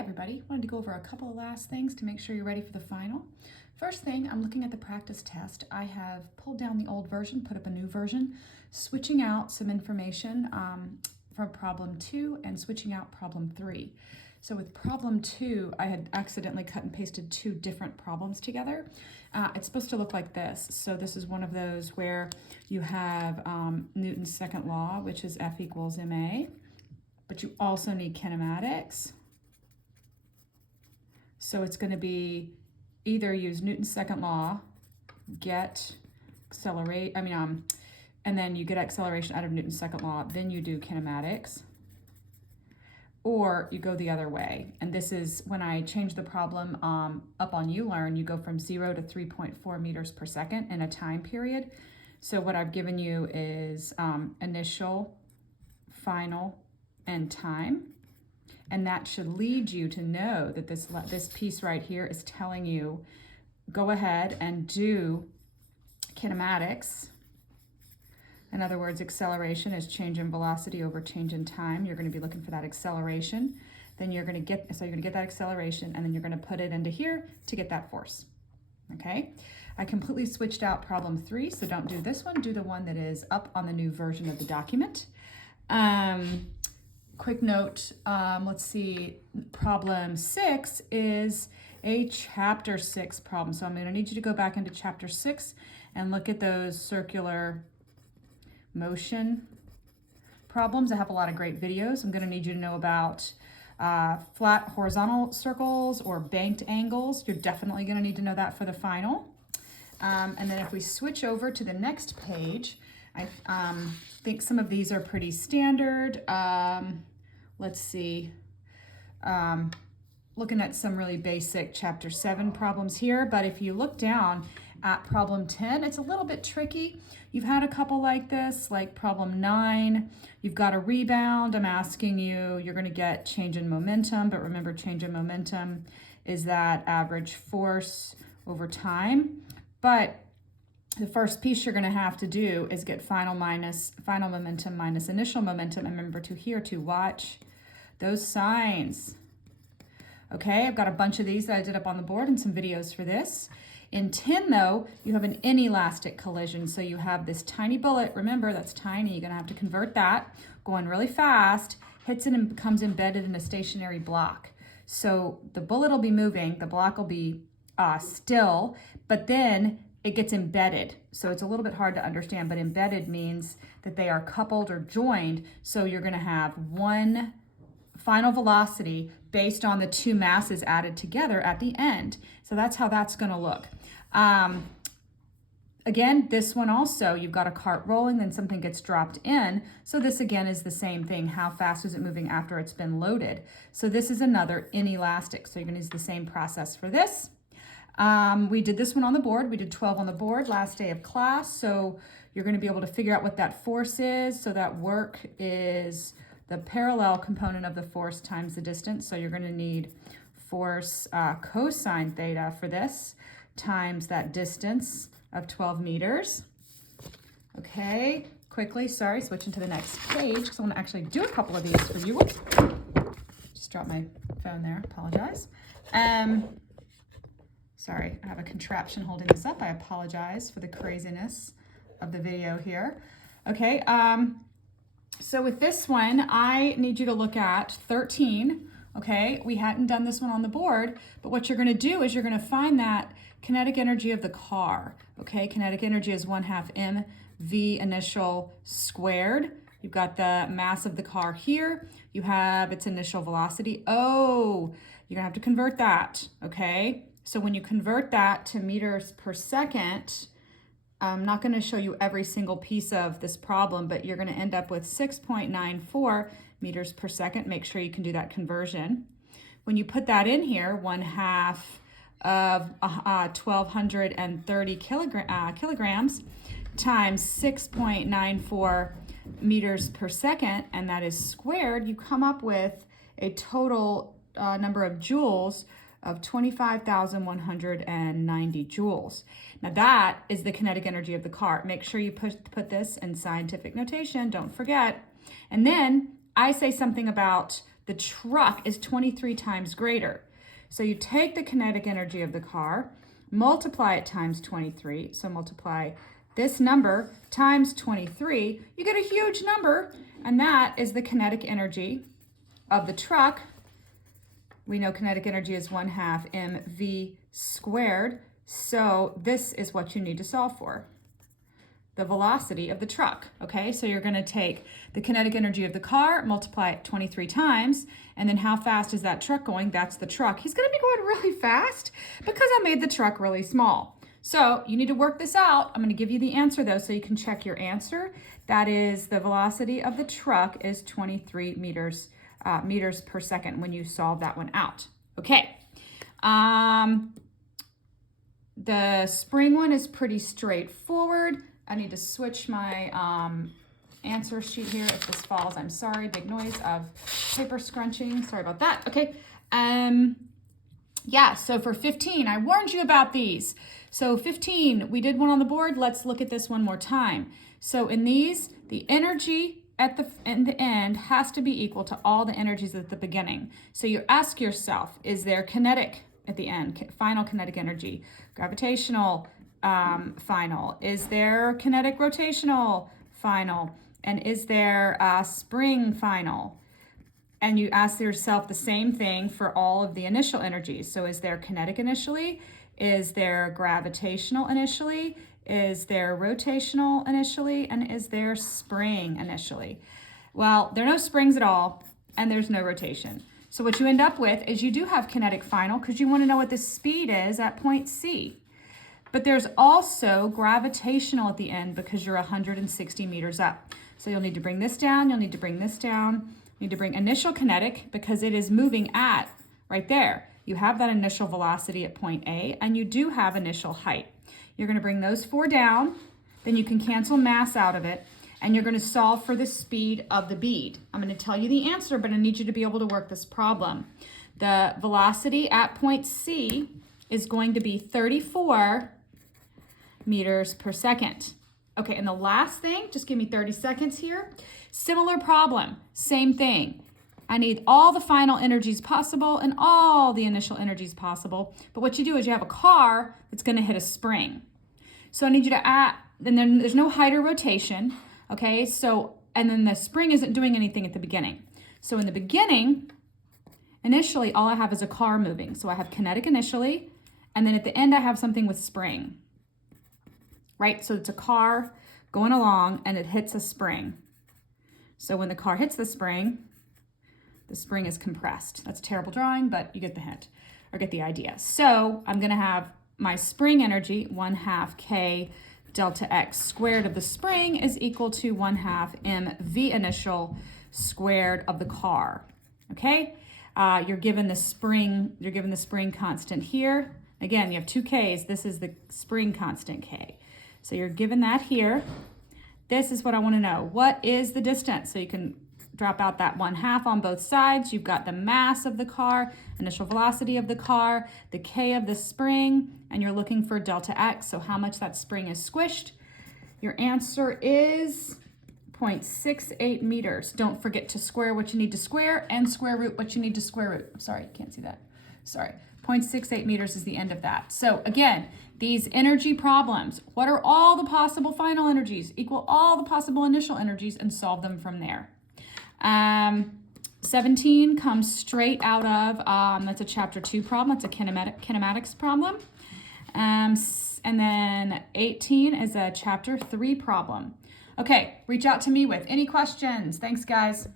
Everybody, wanted to go over a couple of last things to make sure you're ready for the final. First thing, I'm looking at the practice test. I have pulled down the old version, put up a new version, switching out some information from problem 2 and switching out problem 3. So with problem 2, I had accidentally cut and pasted two different problems together. It's supposed to look like this. So this is one of those where you have Newton's second law, which is F equals ma, but you also need kinematics. So it's going to be either use Newton's second law, get accelerate, and then you get acceleration out of Newton's second law, then you do kinematics, or you go the other way. And this is when I change the problem up on ULearn, you go from 0 to 3.4 meters per second in a time period. So what I've given you is initial, final, and time. And that should lead you to know that this piece right here is telling you, go ahead and do kinematics. In other words, acceleration is change in velocity over change in time. You're going to be looking for that acceleration. Then you're going to get that acceleration, and then you're going to put it into here to get that force. Okay? I completely switched out problem 3, so don't do this one. Do the one that is up on the new version of the document. Quick note, let's see, problem 6 is a chapter 6 problem. So I'm going to need you to go back into chapter 6 and look at those circular motion problems. I have a lot of great videos. I'm going to need you to know about flat horizontal circles or banked angles. You're definitely going to need to know that for the final. And then if we switch over to the next page, I think some of these are pretty standard. Let's see, looking at some really basic chapter 7 problems here, but if you look down at problem 10, it's a little bit tricky. You've had a couple like this, like problem 9, you've got a rebound. I'm asking you, you're gonna get change in momentum, but remember change in momentum is that average force over time. But the first piece you're going to have to do is get final momentum minus initial momentum. And remember to watch those signs. Okay, I've got a bunch of these that I did up on the board and some videos for this. In 10, though, you have an inelastic collision. So you have this tiny bullet. Remember, that's tiny. You're going to have to convert that. Going really fast, hits it and becomes embedded in a stationary block. So the bullet will be moving. The block will be still, but then it gets embedded. So it's a little bit hard to understand, but embedded means that they are coupled or joined. So you're going to have one final velocity based on the two masses added together at the end. So that's how that's going to look. Again, this one also, you've got a cart rolling, then something gets dropped in. So this again is the same thing. How fast is it moving after it's been loaded? So this is another inelastic. So you're going to use the same process for this. We did this one on the board. We did 12 on the board last day of class. So you're going to be able to figure out what that force is. So that work is the parallel component of the force times the distance. So you're going to need force cosine theta for this times that distance of 12 meters. Okay, quickly, sorry, switching to the next page because I want to actually do a couple of these for you. Whoops. Just dropped my phone there, apologize. Sorry, I have a contraption holding this up. I apologize for the craziness of the video here. Okay, so with this one, I need you to look at 13. Okay, we hadn't done this one on the board, but what you're going to do is you're going to find that kinetic energy of the car. Okay, kinetic energy is 1/2 mv initial squared. You've got the mass of the car here. You have its initial velocity. Oh, you're going to have to convert that. Okay, so when you convert that to meters per second, I'm not going to show you every single piece of this problem, but you're going to end up with 6.94 meters per second. Make sure you can do that conversion. When you put that in here, 1/2 of 1,230 kilograms times 6.94 meters per second, and that is squared, you come up with a total number of joules of 25,190 joules. Now that is the kinetic energy of the car. Make sure you put this in scientific notation, don't forget. And then I say something about the truck is 23 times greater. So you take the kinetic energy of the car, multiply it times 23. So multiply this number times 23, you get a huge number, and that is the kinetic energy of the truck. We know kinetic energy is 1/2 mv squared. So this is what you need to solve for. The velocity of the truck, okay? So you're gonna take the kinetic energy of the car, multiply it 23 times, and then how fast is that truck going? That's the truck. He's gonna be going really fast because I made the truck really small. So you need to work this out. I'm gonna give you the answer though, so you can check your answer. That is the velocity of the truck is 23 meters per second when you solve that one out. Okay. The spring one is pretty straightforward. I need to switch my answer sheet here. If this falls, I'm sorry. Big noise of paper scrunching. Sorry about that. Okay. Yeah, so for 15, I warned you about these. So 15, we did one on the board. Let's look at this one more time. So in these, the energy in the end has to be equal to all the energies at the beginning. So you ask yourself, is there kinetic at the end, final kinetic energy, gravitational final? Is there kinetic rotational final? And is there spring final? And you ask yourself the same thing for all of the initial energies. So is there kinetic initially? Is there gravitational initially? Is there rotational initially? And is there spring initially? Well, there are no springs at all, and there's no rotation. So what you end up with is you do have kinetic final because you want to know what the speed is at point C. But there's also gravitational at the end because you're 160 meters up. So you'll need to bring this down, you'll need to bring this down. You need to bring initial kinetic because it is moving at right there. You have that initial velocity at point A, and you do have initial height. You're going to bring those 4 down, then you can cancel mass out of it, and you're going to solve for the speed of the bead. I'm going to tell you the answer, but I need you to be able to work this problem. The velocity at point C is going to be 34 meters per second. Okay, and the last thing, just give me 30 seconds here. Similar problem, same thing. I need all the final energies possible and all the initial energies possible. But what you do is you have a car that's going to hit a spring. So I need you to add, and then there's no height or rotation. Okay, so, and then the spring isn't doing anything at the beginning. So in the beginning, initially, all I have is a car moving. So I have kinetic initially, and then at the end, I have something with spring. Right, so it's a car going along and it hits a spring. So when the car hits the spring is compressed. That's a terrible drawing, but you get the hint or get the idea. So I'm gonna have my spring energy, 1/2 K delta X squared of the spring is equal to 1/2 mv initial squared of the car, okay? You're given the spring constant here. Again, you have 2 Ks, this is the spring constant K. So you're given that here. This is what I want to know. What is the distance? So you can drop out that 1/2 on both sides. You've got the mass of the car, initial velocity of the car, the K of the spring, and you're looking for delta X, so how much that spring is squished. Your answer is 0.68 meters. Don't forget to square what you need to square and square root what you need to square root. I'm sorry, can't see that. Sorry. 0.68 meters is the end of that. So again, these energy problems, what are all the possible final energies? Equal all the possible initial energies and solve them from there. 17 comes straight out of, that's a chapter 2 problem. It's a kinematics problem. And then 18 is a chapter 3 problem. Okay, reach out to me with any questions. Thanks, guys.